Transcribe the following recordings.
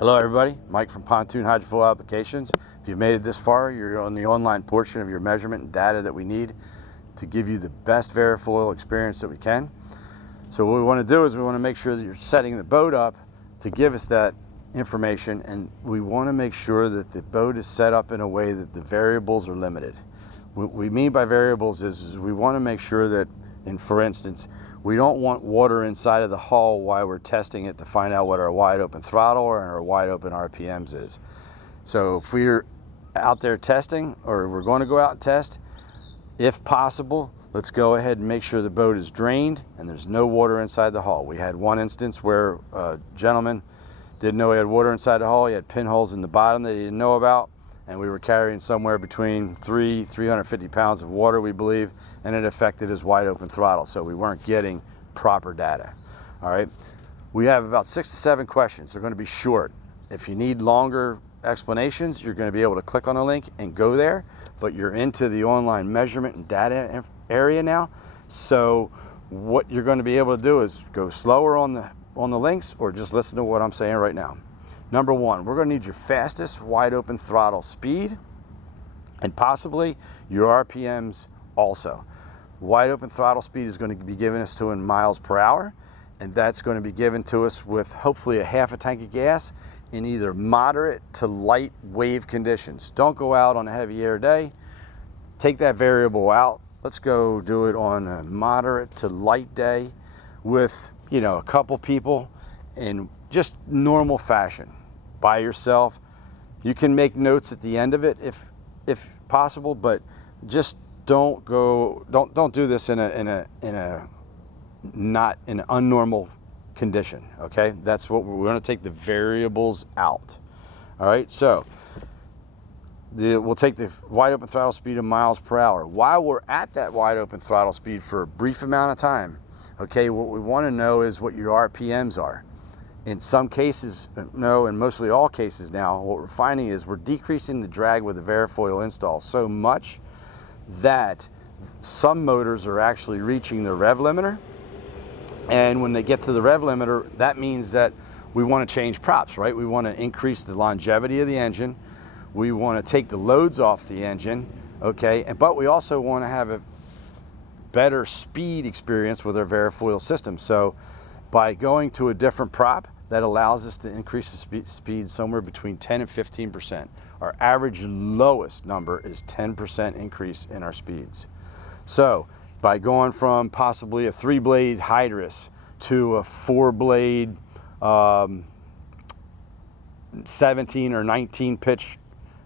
Hello everybody, Mike from Pontoon Hydrofoil Applications. If you've made it this far, you're on the online portion of your measurement and data that we need to give you the best VARA Foil experience that we can. So what we want to do is we want to make sure that you're setting the boat up to give us that information, and we want to make sure that the boat is set up in a way that the variables are limited. What we mean by variables is we want to make sure that, for instance, we don't want water inside of the hull while we're testing it to find out what our wide open throttle or our wide open RPMs is. So if we're out there testing, or we're going to go out and test, if possible, let's go ahead and make sure the boat is drained and there's no water inside the hull. We had one instance where a gentleman didn't know he had water inside the hull. He had pinholes in the bottom that he didn't know about, and we were carrying somewhere between 350 pounds of water, we believe, and it affected his wide open throttle, so we weren't getting proper data. All right, we have about 6 to 7 questions. They're going to be short. If you need longer explanations, you're going to be able to click on a link and go there, but you're into the online measurement and data area now, so what you're going to be able to do is go slower on the links, or just listen to what I'm saying right now. Number one, we're going to need your fastest wide open throttle speed and possibly your RPMs also. Wide open throttle speed is going to be given us to in miles per hour, and that's going to be given to us with hopefully a half a tank of gas in either moderate to light wave conditions. Don't go out on a heavy air day. Take that variable out. Let's go do it on a moderate to light day with, a couple people in just normal fashion. By yourself. You can make notes at the end of it if possible, but just don't do this in a not an unnormal condition. Okay, that's what we're going to take the variables out. All right, so we'll take the wide open throttle speed in miles per hour. While we're at that wide open throttle speed for a brief amount of time, okay, what we want to know is what your RPMs are. In some cases, no, in mostly all cases now, what we're finding is we're decreasing the drag with the VARA Foil install so much that some motors are actually reaching the rev limiter. And when they get to the rev limiter, that means that we want to change props, right? We want to increase the longevity of the engine. We want to take the loads off the engine, okay? But we also want to have a better speed experience with our VARA Foil system. So by going to a different prop, that allows us to increase the speed somewhere between 10 and 15%. Our average lowest number is 10% increase in our speeds. So by going from possibly a 3-blade Hydrus to a 4-blade 17 or 19 pitch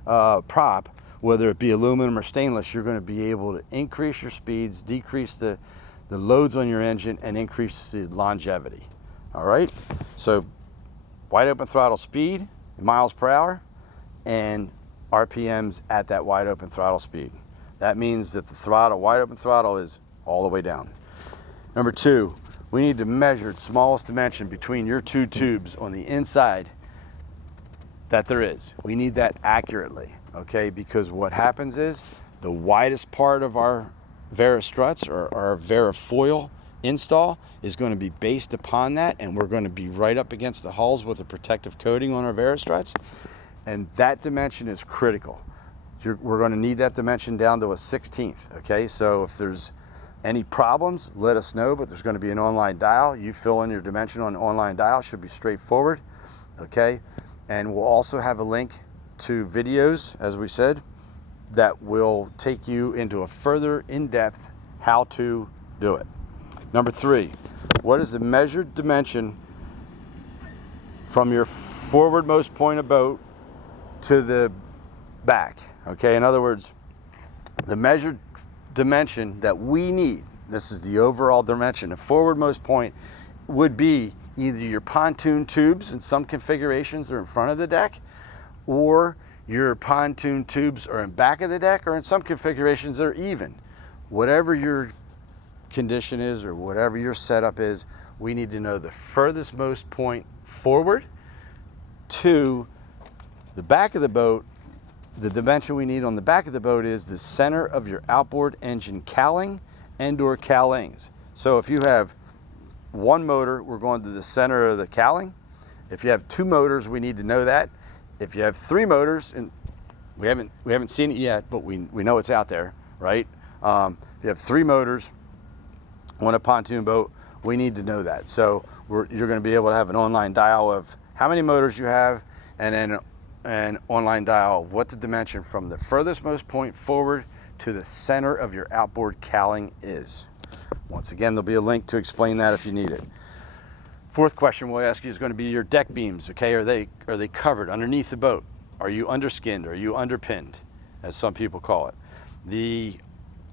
prop, whether it be aluminum or stainless, you're going to be able to increase your speeds, decrease the loads on your engine, and increase the longevity. All right, so wide open throttle speed in miles per hour and RPMs at that wide open throttle speed. That means that the wide open throttle is all the way down. Number 2, we need to measure the smallest dimension between your 2 tubes on the inside that there is. We need that accurately, okay, because what happens is the widest part of our VARA struts or our VARA Foil install is going to be based upon that, and we're going to be right up against the hulls with a protective coating on our VARA struts, and that dimension is critical. We're going to need that dimension down to a 16th, okay? So if there's any problems, let us know, but there's going to be an online dial. You fill in your dimension on the online dial, should be straightforward, okay? And we'll also have a link to videos, as we said, that will take you into a further in-depth how to do it. Number 3, what is the measured dimension from your forwardmost point of boat to the back? Okay, in other words, the measured dimension that we need, this is the overall dimension, the forwardmost point would be either your pontoon tubes, in some configurations are in front of the deck, or your pontoon tubes are in back of the deck, or in some configurations they're even. Whatever your condition is or whatever your setup is, we need to know the furthest most point forward to the back of the boat. The dimension we need on the back of the boat is the center of your outboard engine cowling and or cowlings. So if you have one motor, we're going to the center of the cowling. If you have 2 motors, we need to know that. If you have 3 motors, and we haven't seen it yet, but we know it's out there, right? If you have 3 motors on a pontoon boat, we need to know that. So you're going to be able to have an online dial of how many motors you have, and then an online dial of what the dimension from the furthest most point forward to the center of your outboard cowling is. Once again, there'll be a link to explain that if you need it. 4th question we'll ask you is going to be your deck beams. Okay, are they covered underneath the boat? Are you underskinned? Are you underpinned, as some people call it?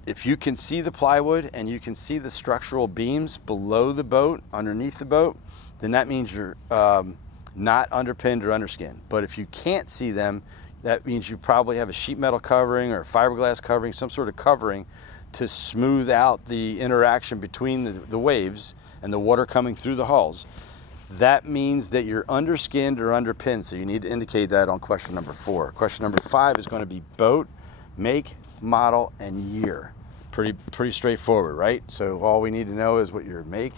If you can see the plywood and you can see the structural beams below the boat, underneath the boat, then that means you're not underpinned or underskinned. But if you can't see them, that means you probably have a sheet metal covering or a fiberglass covering, some sort of covering to smooth out the interaction between the waves and the water coming through the hulls. That means that you're underskinned or underpinned, so you need to indicate that on question number 4. Question number 5 is going to be boat, make, model, and year. Pretty straightforward, right? So all we need to know is what your make,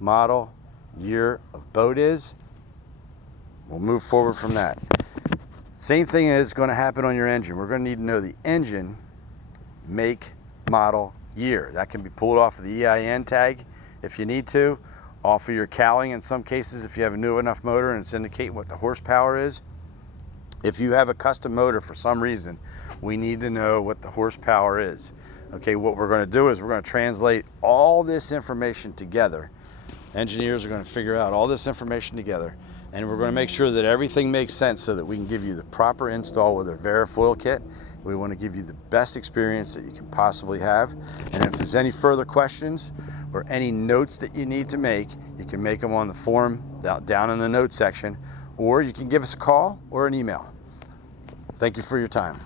model, year of boat is. We'll move forward from that. Same thing is going to happen on your engine. We're going to need to know the engine, make, model, year. That can be pulled off of the EIN tag if you need to, off of your cowling in some cases if you have a new enough motor and it's indicating what the horsepower is. If you have a custom motor for some reason, we need to know what the horsepower is. Okay, what we're going to do is we're going to translate all this information together. Engineers are going to figure out all this information together, and we're going to make sure that everything makes sense so that we can give you the proper install with our VARA Foil kit. We want to give you the best experience that you can possibly have. And if there's any further questions or any notes that you need to make, you can make them on the form down in the notes section, or you can give us a call or an email. Thank you for your time.